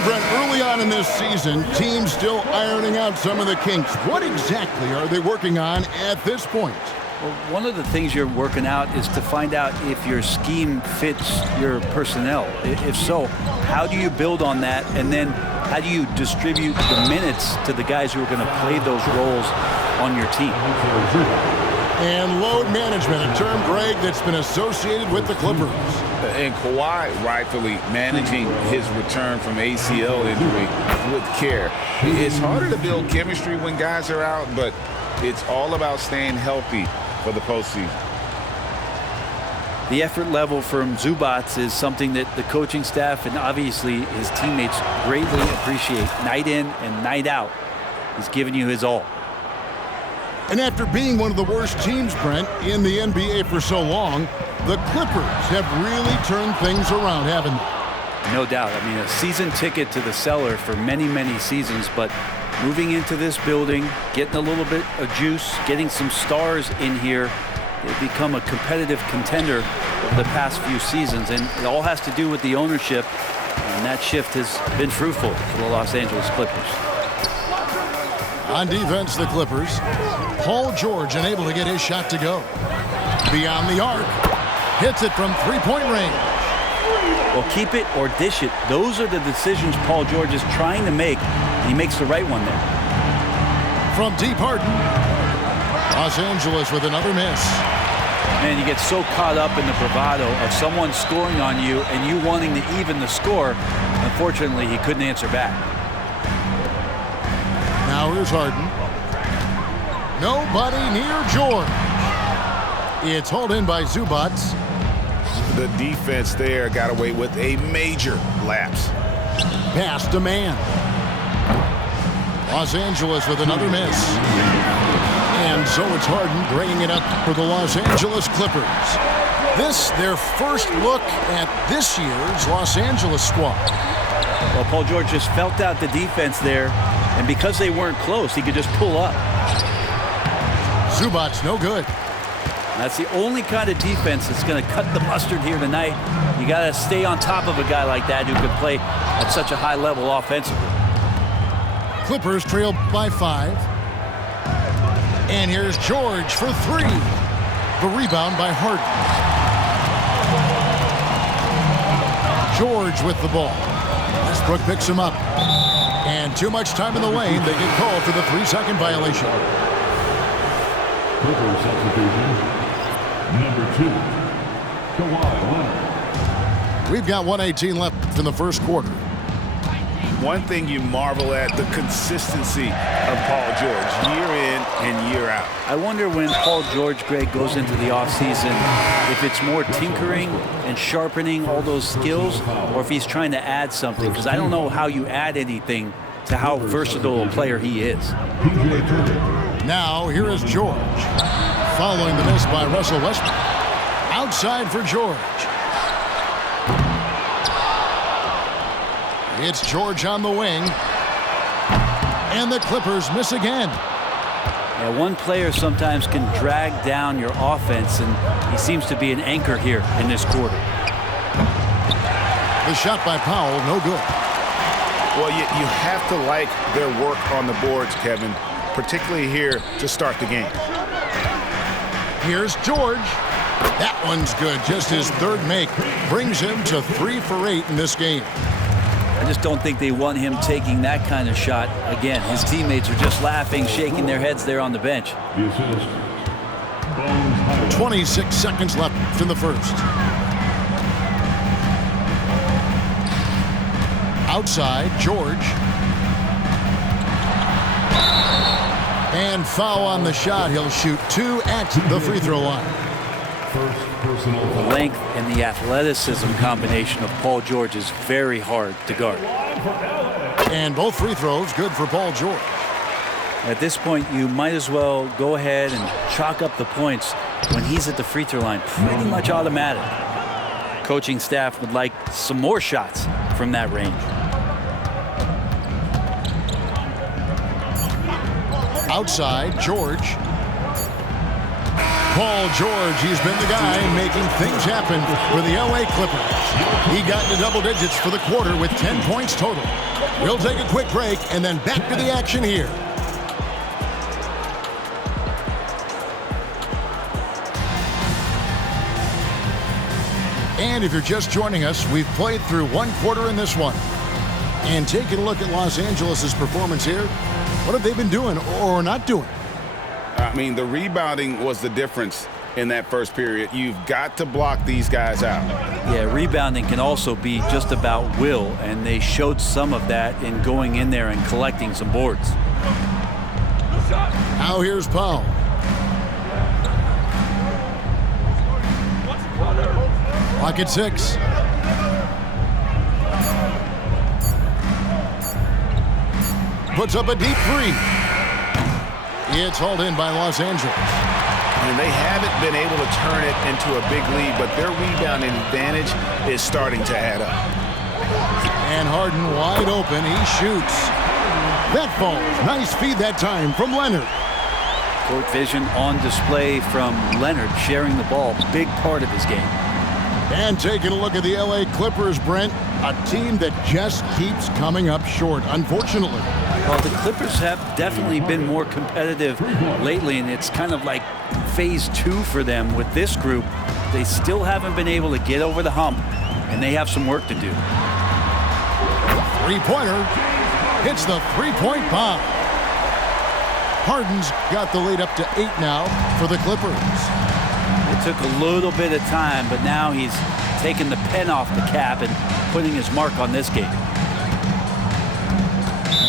Hey, Brent, early on in this season, teams still ironing out some of the kinks. What exactly are they working on at this point? Well, one of the things you're working out is to find out if your scheme fits your personnel. If so, how do you build on that? And then how do you distribute the minutes to the guys who are going to play those roles on your team? And load management, a term, Greg, that's been associated with the Clippers. And Kawhi rightfully managing his return from ACL injury with care. It's harder to build chemistry when guys are out, but it's all about staying healthy for the postseason. The effort level from Zubac is something that the coaching staff and obviously his teammates greatly appreciate. Night in and night out, he's giving you his all. And after being one of the worst teams, Brent, in the NBA for so long, the Clippers have really turned things around, haven't they? No doubt. I mean, a season ticket to the cellar for many, many seasons, but moving into this building, getting a little bit of juice, getting some stars in here, they've become a competitive contender over the past few seasons, and it all has to do with the ownership, and that shift has been fruitful for the Los Angeles Clippers. On defense, the Clippers. Paul George unable to get his shot to go. Beyond the arc. Hits it from three-point range. Well, keep it or dish it. Those are the decisions Paul George is trying to make, and he makes the right one there. From deep Harden. Los Angeles with another miss. Man, you get so caught up in the bravado of someone scoring on you and you wanting to even the score. Unfortunately, he couldn't answer back. Now here's Harden. Nobody near George. It's hauled in by Zubac. The defense there got away with a major lapse. Pass to man. Los Angeles with another miss. And so it's Harden bringing it up for the Los Angeles Clippers. This, their first look at this year's Los Angeles squad. Well, Paul George just felt out the defense there, and because they weren't close, he could just pull up. Zubac no good. That's the only kind of defense that's going to cut the mustard here tonight. You got to stay on top of a guy like that who can play at such a high level offensively. Clippers trail by 5. And here's George for 3. The rebound by Harden. George with the ball. Westbrook picks him up. And too much time in the lane. They get called for the 3-second violation. Clippers substitution. Number 2, Kawhi Leonard. We've got 1:18 left in the first quarter. One thing you marvel at, the consistency of Paul George, year in and year out. I wonder when Paul George, Greg, goes into the offseason, if it's more tinkering and sharpening all those skills, or if he's trying to add something, because I don't know how you add anything to how versatile a player he is. Now, here is George. Following the miss by Russell Westbrook. Outside for George. It's George on the wing. And the Clippers miss again. Yeah, one player sometimes can drag down your offense, and he seems to be an anchor here in this quarter. The shot by Powell, no good. Well, you have to like their work on the boards, Kevin, particularly here to start the game. Here's George. That one's good. Just his third make brings him to 3 for 8 in this game. I just don't think they want him taking that kind of shot again. His teammates are just laughing, shaking their heads there on the bench. 26 seconds left in the first. Outside, George. And foul on the shot. He'll shoot 2 at the free throw line. The length and the athleticism combination of Paul George is very hard to guard. And both free throws good for Paul George. At this point, you might as well go ahead and chalk up the points when he's at the free throw line. Pretty much automatic. Coaching staff would like some more shots from that range. Outside, George. Paul George, he's been the guy making things happen for the LA Clippers. He got into double digits for the quarter with 10 points total. We'll take a quick break and then back to the action here. And if you're just joining us, we've played through one quarter in this one. And taking a look at Los Angeles' performance here, what have they been doing or not doing? I mean, the rebounding was the difference in that first period. You've got to block these guys out. Yeah, rebounding can also be just about will, and they showed some of that in going in there and collecting some boards. Now here's Powell. Clock at 6. Puts up a deep three. It's hauled in by Los Angeles. And they haven't been able to turn it into a big lead, but their rebounding advantage is starting to add up. And Harden wide open. He shoots. That falls. Nice feed that time from Leonard. Court vision on display from Leonard, sharing the ball. Big part of his game. And taking a look at the LA Clippers, Brent, a team that just keeps coming up short, unfortunately. Well, the Clippers have definitely been more competitive lately, and it's kind of like phase 2 for them with this group. They still haven't been able to get over the hump, and they have some work to do. Three-pointer hits the three-point bomb. Harden's got the lead up to 8 now for the Clippers. It took a little bit of time, but now he's taking the pen off the cap and putting his mark on this game.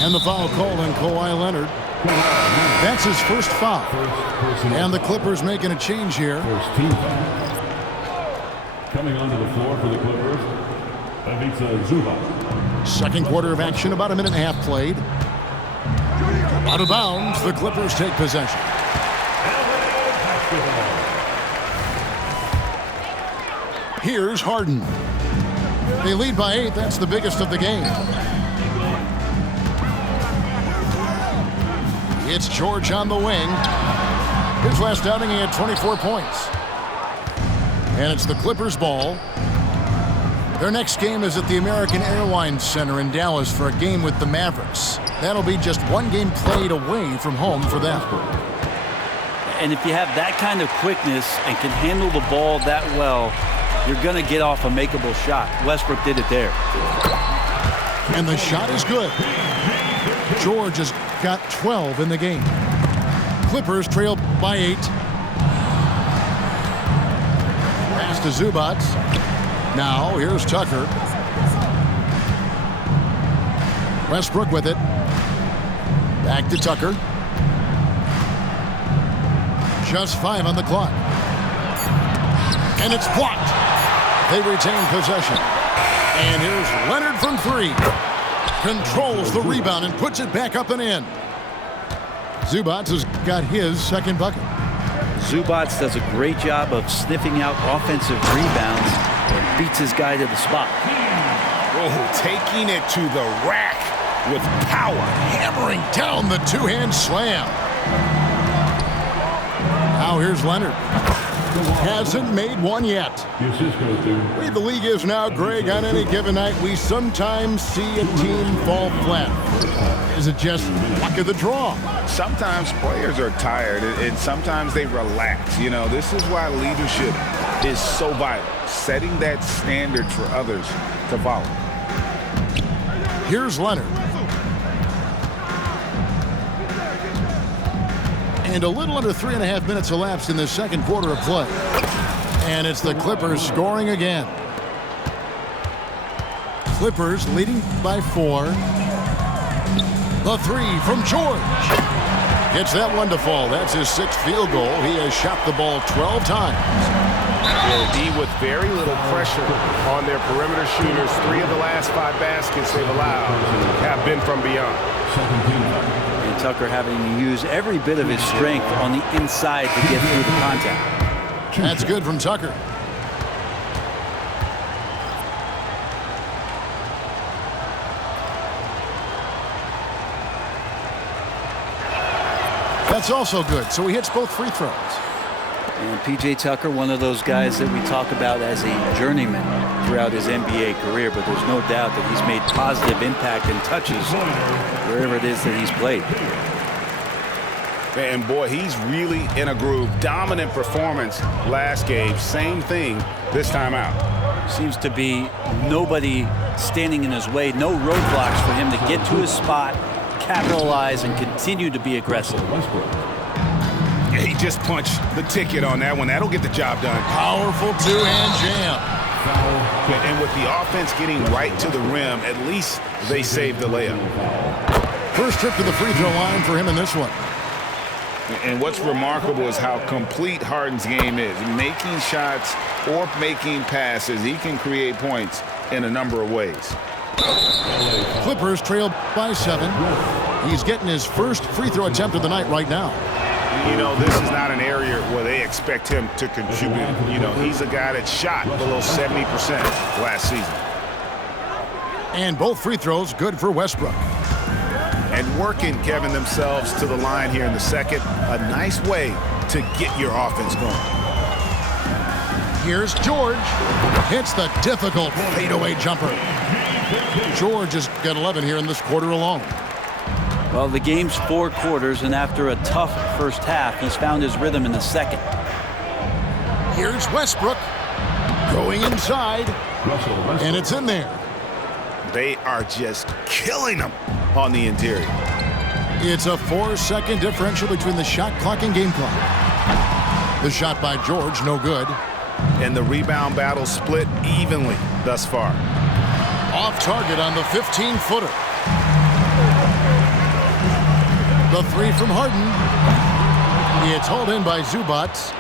And the foul called on Kawhi Leonard. That's his first foul. And the Clippers making a change here. First team foul. Coming onto the floor for the Clippers, Ivica Zubac. Second quarter of action, about a minute and a half played. Out of bounds, the Clippers take possession. Here's Harden. They lead by 8. That's the biggest of the game. It's George on the wing. His last outing, he had 24 points. And it's the Clippers' ball. Their next game is at the American Airlines Center in Dallas for a game with the Mavericks. That'll be just one game played away from home for them. And if you have that kind of quickness and can handle the ball that well, you're going to get off a makeable shot. Westbrook did it there. And the shot is good. George has got 12 in the game. Clippers trail by 8. Pass to Zubac. Now here's Tucker. Westbrook with it. Back to Tucker. Just 5 on the clock. And it's blocked. They retain possession. And here's Leonard from 3. Controls the rebound and puts it back up and in. Zubac has got his second bucket. Zubac does a great job of sniffing out offensive rebounds and beats his guy to the spot. Oh, taking it to the rack with power. Hammering down the two-hand slam. Now here's Leonard. Hasn't made one yet. The way the league is now, Greg, on any given night, we sometimes see a team fall flat. Is it just luck of the draw? Sometimes players are tired, and sometimes they relax. You know, this is why leadership is so vital, setting that standard for others to follow. Here's Leonard. And a little under 3.5 minutes elapsed in the second quarter of play. And it's the Clippers scoring again. Clippers leading by 4. The 3 from George. Gets that one to fall. That's his 6th field goal. He has shot the ball 12 times. Will be with very little pressure on their perimeter shooters. 3 of the last 5 baskets they've allowed have been from beyond. And Tucker having to use every bit of his strength on the inside to get through the contact. That's good from Tucker. That's also good. So he hits both free throws. And P.J. Tucker, one of those guys that we talk about as a journeyman throughout his NBA career, but there's no doubt that he's made positive impact and touches wherever it is that he's played. And boy, he's really in a groove. Dominant performance last game. Same thing this time out. Seems to be nobody standing in his way, no roadblocks for him to get to his spot, capitalize, and continue to be aggressive. Yeah, he just punched the ticket on that one. That'll get the job done. Powerful two-hand jam. And with the offense getting right to the rim, at least they saved the layup. First trip to the free throw line for him in this one. And what's remarkable is how complete Harden's game is. Making shots or making passes, he can create points in a number of ways. Clippers trail by 7. He's getting his first free throw attempt of the night right now. You know, this is not an area where they expect him to contribute. You know, he's a guy that shot below 70% last season. And both free throws good for Westbrook. And working, Kevin, themselves to the line here in the second. A nice way to get your offense going. Here's George. Hits the difficult fadeaway jumper. George has got 11 here in this quarter alone. Well, the game's 4 quarters, and after a tough first half, he's found his rhythm in the second. Here's Westbrook going inside, and it's in there. They are just killing them on the interior. It's a 4-second differential between the shot clock and game clock. The shot by George, no good. And the rebound battle split evenly thus far. Off target on the 15-footer. The 3 from Harden. It's hauled in by Zubac.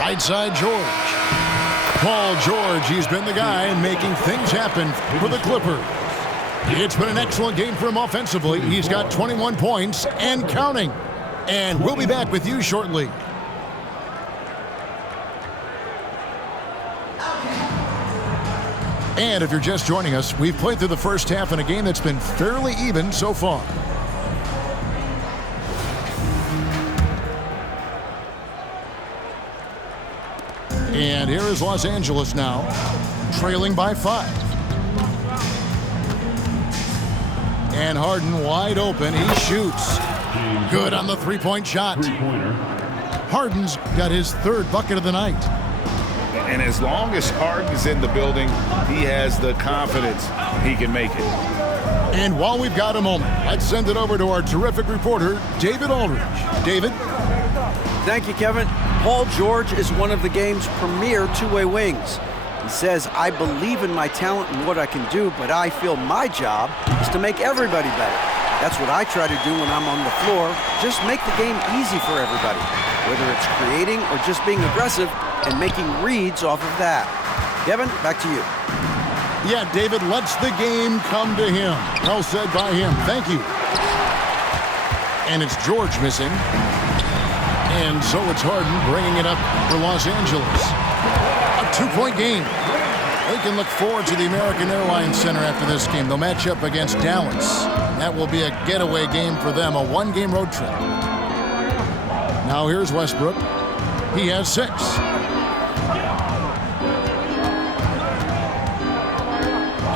Right side George. Paul George, he's been the guy making things happen for the Clippers. It's been an excellent game for him offensively. He's got 21 points and counting. And we'll be back with you shortly. And if you're just joining us, we've played through the first half in a game that's been fairly even so far. And here is Los Angeles now, trailing by 5. And Harden wide open. He shoots. Good on the three-point shot. Harden's got his 3rd bucket of the night. And as long as Harden's in the building, he has the confidence he can make it. And while we've got a moment, let's send it over to our terrific reporter, David Aldridge. David? Thank you, Kevin. Paul George is one of the game's premier two-way wings. He says, I believe in my talent and what I can do, but I feel my job is to make everybody better. That's what I try to do when I'm on the floor. Just make the game easy for everybody, whether it's creating or just being aggressive and making reads off of that. Kevin, back to you. Yeah, David lets the game come to him. Well said by him. Thank you. And it's George missing. And so it's Harden bringing it up for Los Angeles. A 2-point game. They can look forward to the American Airlines Center after this game. They'll match up against Dallas. That will be a getaway game for them, a 1-game road trip. Now here's Westbrook. He has 6.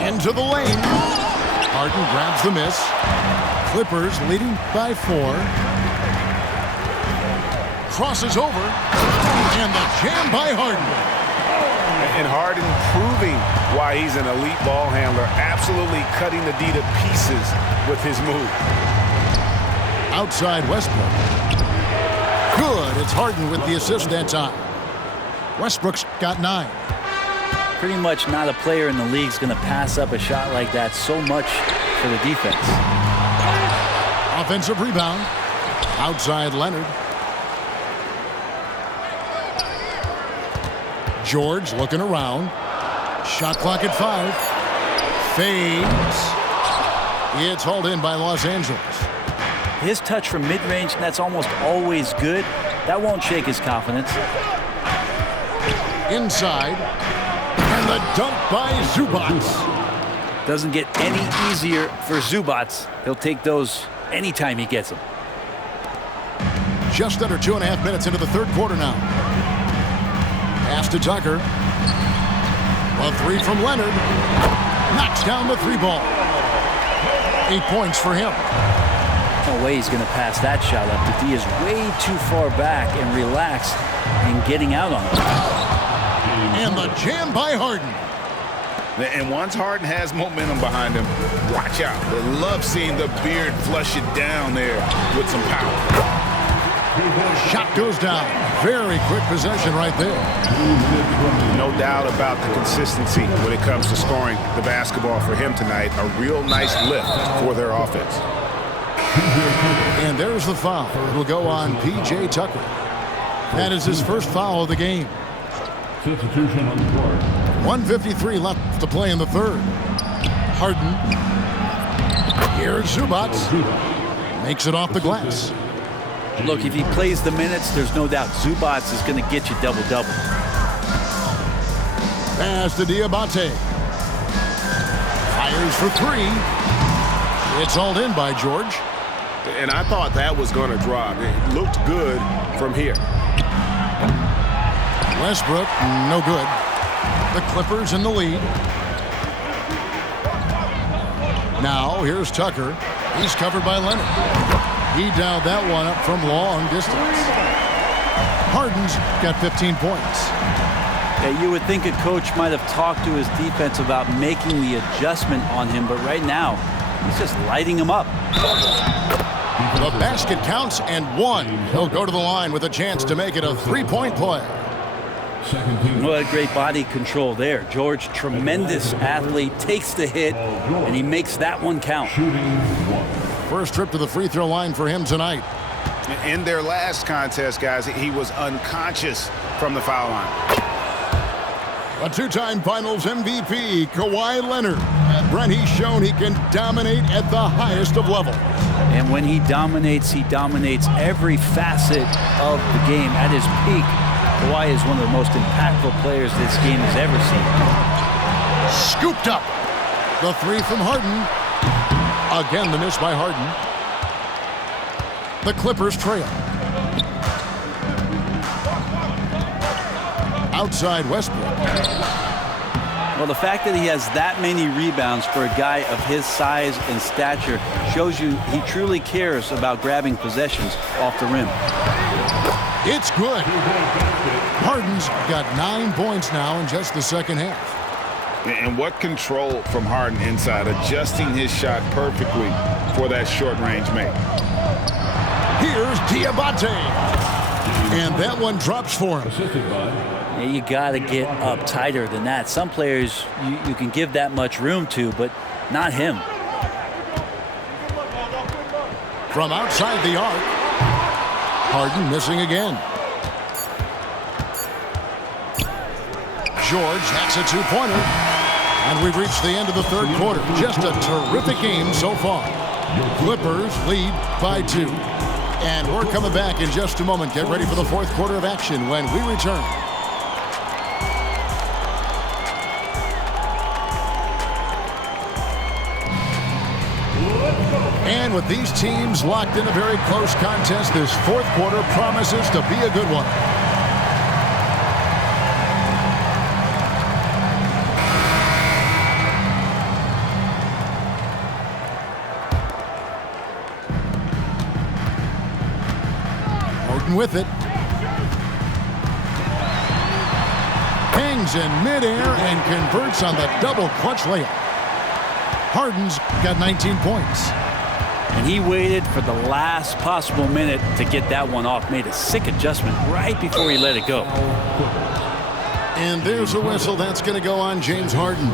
Into the lane. Harden grabs the miss. Clippers leading by 4. Crosses over. And the jam by Harden. And Harden proving why he's an elite ball handler, absolutely cutting the D to pieces with his move. Outside Westbrook. Good. It's Harden with the assist that time. Westbrook's got 9. Pretty much not a player in the league is going to pass up a shot like that so much for the defense. Offensive rebound. Outside Leonard. George looking around. Shot clock at 5. Fades. It's hauled in by Los Angeles. His touch from mid-range, that's almost always good. That won't shake his confidence. Inside. And the dunk by Zubac. Doesn't get any easier for Zubac. He'll take those anytime he gets them. Just under 2.5 minutes into the third quarter now. Pass to Tucker. A three from Leonard. Knocks down the three ball. 8 points for him. No way he's going to pass that shot up. The D is way too far back and relaxed in getting out on it. And the jam by Harden. And once Harden has momentum behind him, watch out. They love seeing the beard flush it down there with some power. Shot goes down. Very quick possession right there. No doubt about the consistency when it comes to scoring the basketball for him tonight. A real nice lift for their offense. And there's the foul. It'll go on P.J. Tucker. That is his first foul of the game. Substitution on the court. 1:53 left to play in the third. Harden. Here's Zubac. Makes it off the glass. Look, if he plays the minutes, there's no doubt Zubac is going to get you double-double. Pass to Diabate. Fires for three. It's hauled in by George. And I thought that was going to drop. It looked good from here. Westbrook, no good. The Clippers in the lead. Now, here's Tucker. He's covered by Leonard. He dialed that one up from long distance. Harden's got 15 points. Yeah, you would think a coach might have talked to his defense about making the adjustment on him, but right now, he's just lighting him up. The basket counts and one. He'll go to the line with a chance to make it a three-point play. What a great body control there. George, tremendous athlete, takes the hit, and he makes that one count. First trip to the free throw line for him tonight. In their last contest, guys, he was unconscious from the foul line. A two-time Finals MVP, Kawhi Leonard. Brent, he's shown he can dominate at the highest of levels. And when he dominates every facet of the game. At his peak, Kawhi is one of the most impactful players this game has ever seen. Scooped up. The three from Harden. Again, the miss by Harden. The Clippers trail. Outside Westbrook. Well, the fact that he has that many rebounds for a guy of his size and stature shows you he truly cares about grabbing possessions off the rim. It's good. Harden's got 9 points now in just the second half. And what control from Harden inside, adjusting his shot perfectly for that short-range make. Here's Diabate. And that one drops for him. Yeah, you got to get up tighter than that. Some players you can give that much room to, but not him. From outside the arc. Harden missing again. George, that's a two-pointer. And we've reached the end of the third quarter. Just a terrific game so far. Clippers lead by 2. And we're coming back in just a moment. Get ready for the fourth quarter of action when we return. And with these teams locked in a very close contest, this fourth quarter promises to be a good one. Harden with it. Hangs in midair and converts on the double clutch layup. Harden's got 19 points. And he waited for the last possible minute to get that one off. Made a sick adjustment right before he let it go. And there's a whistle. That's going to go on James Harden.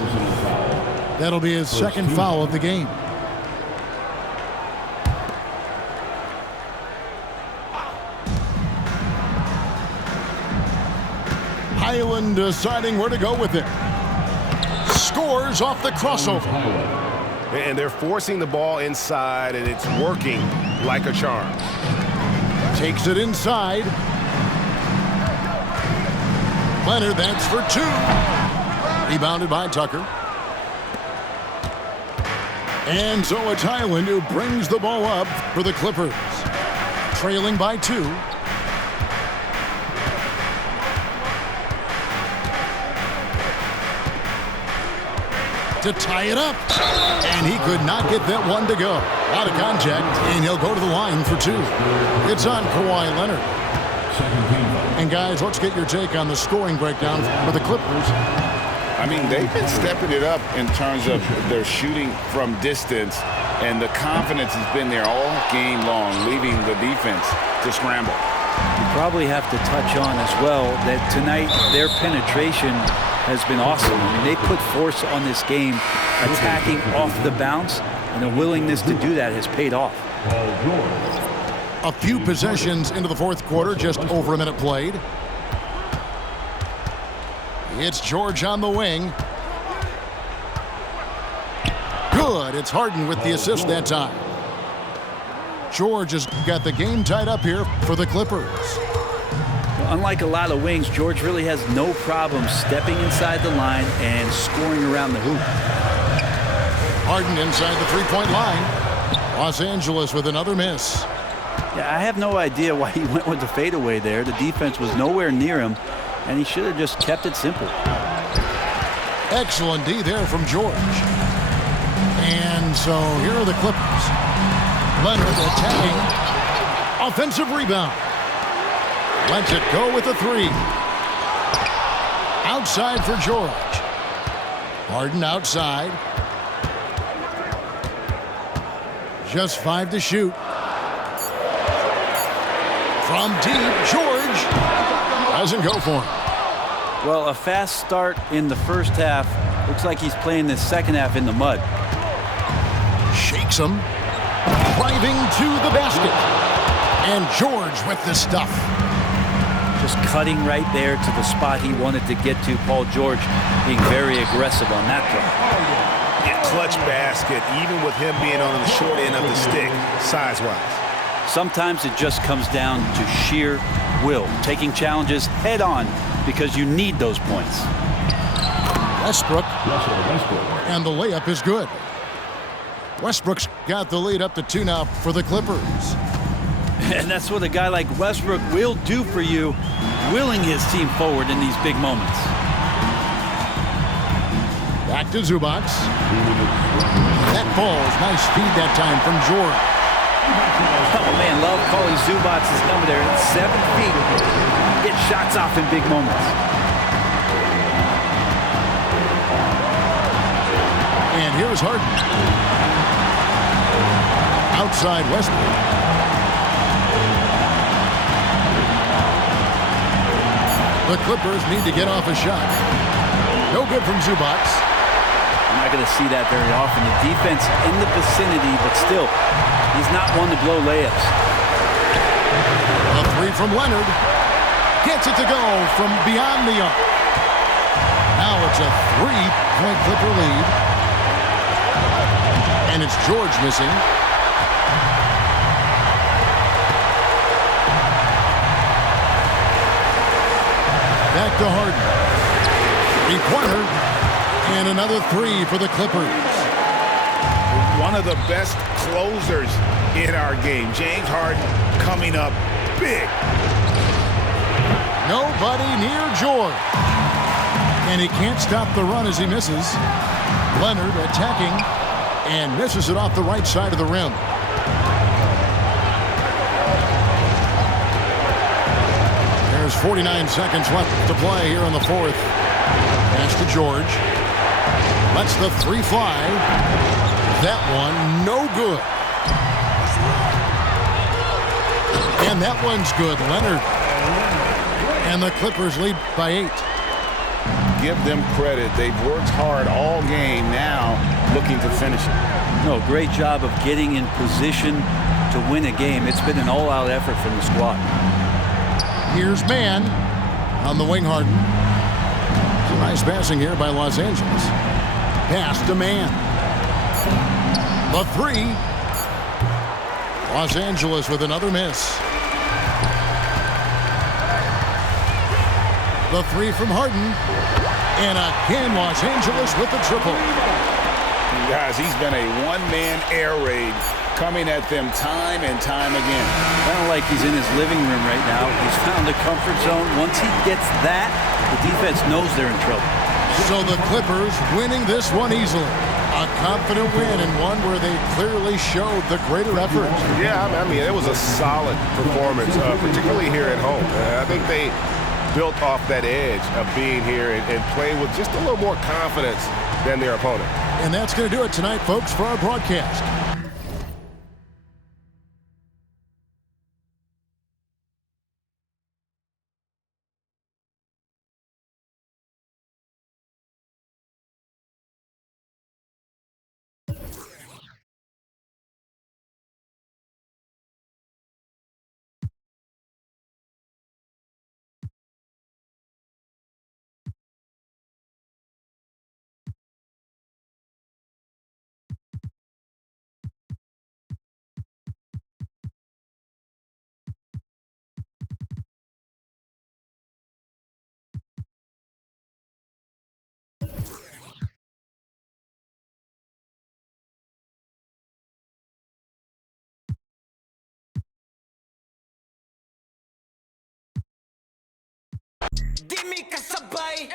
That'll be his second foul of the game. Highland deciding where to go with it. Scores off the crossover. And they're forcing the ball inside, and it's working like a charm. Takes it inside. Leonard, that's for 2. Rebounded by Tucker. And so it's Highland who brings the ball up for the Clippers. Trailing by 2. to tie it up. And he could not get that one to go. Out of contact, and he'll go to the line for 2. It's on Kawhi Leonard. And guys, let's get your take on the scoring breakdown for the Clippers. I mean, they've been stepping it up in terms of their shooting from distance, and the confidence has been there all game long, leaving the defense to scramble. You probably have to touch on as well that tonight their penetration has been awesome. I mean, they put force on this game, attacking off the bounce, and the willingness to do that has paid off. A few possessions into the fourth quarter, just over a minute played. It's George on the wing. Good. It's Harden with the assist that time. George has got the game tied up here for the Clippers. Unlike a lot of wings, George really has no problem stepping inside the line and scoring around the hoop. Harden inside the three-point line. Los Angeles with another miss. Yeah, I have no idea why he went with the fadeaway there. The defense was nowhere near him, and he should have just kept it simple. Excellent D there from George. And so here are the Clippers. Leonard attacking. Offensive rebound. Lets it go with a 3. Outside for George. Harden outside. Just 5 to shoot. From deep, George doesn't go for him. Well, a fast start in the first half. Looks like he's playing the second half in the mud. Shakes him. Driving to the basket. And George with the stuff. Just cutting right there to the spot he wanted to get to. Paul George being very aggressive on that play. Yeah, clutch basket, even with him being on the short end of the stick, size-wise. Sometimes it just comes down to sheer will, taking challenges head on because you need those points. Westbrook. And the layup is good. Westbrook's got the lead up to 2 now for the Clippers. And that's what a guy like Westbrook will do for you, willing his team forward in these big moments. Back to Zubac. That falls. Nice feed that time from George. Oh, man, love calling Zubac's number there. It's 7 feet. Get shots off in big moments. And here's Harden. Outside Westbrook. The Clippers need to get off a shot. No good from Zubac. I'm not going to see that very often. The defense in the vicinity, but still, he's not one to blow layups. A 3 from Leonard. Gets it to go from beyond the arc. Now it's a 3-point Clipper lead. And it's George missing. Back to Harden. 3-pointer. And another 3 for the Clippers. One of the best closers in our game. James Harden coming up big. Nobody near George. And he can't stop the run as he misses. Leonard attacking and misses it off the right side of the rim. There's 49 seconds left to play here in the fourth. Pass to George. Lets the 3 fly. That one no good. And that one's good. Leonard. And the Clippers lead by 8. Give them credit. They've worked hard all game, now looking to finish it. No, great job of getting in position to win a game. It's been an all-out effort from the squad. Here's man on the wing. Harden. Some nice passing here by Los Angeles. Pass to man. The 3. Los Angeles with another miss. The 3 from Harden. And again, Los Angeles with the triple. Guys, he's been a one-man air raid coming at them time and time again. Kind of like he's in his living room right now. He's found a comfort zone. Once he gets that, the defense knows they're in trouble. So the Clippers winning this one easily. A confident win and one where they clearly showed the greater effort. Yeah, I mean, it was a solid performance, particularly here at home. I think they built off that edge of being here and playing with just a little more confidence than their opponent. And that's going to do it tonight, folks, for our broadcast. Di mi kasabay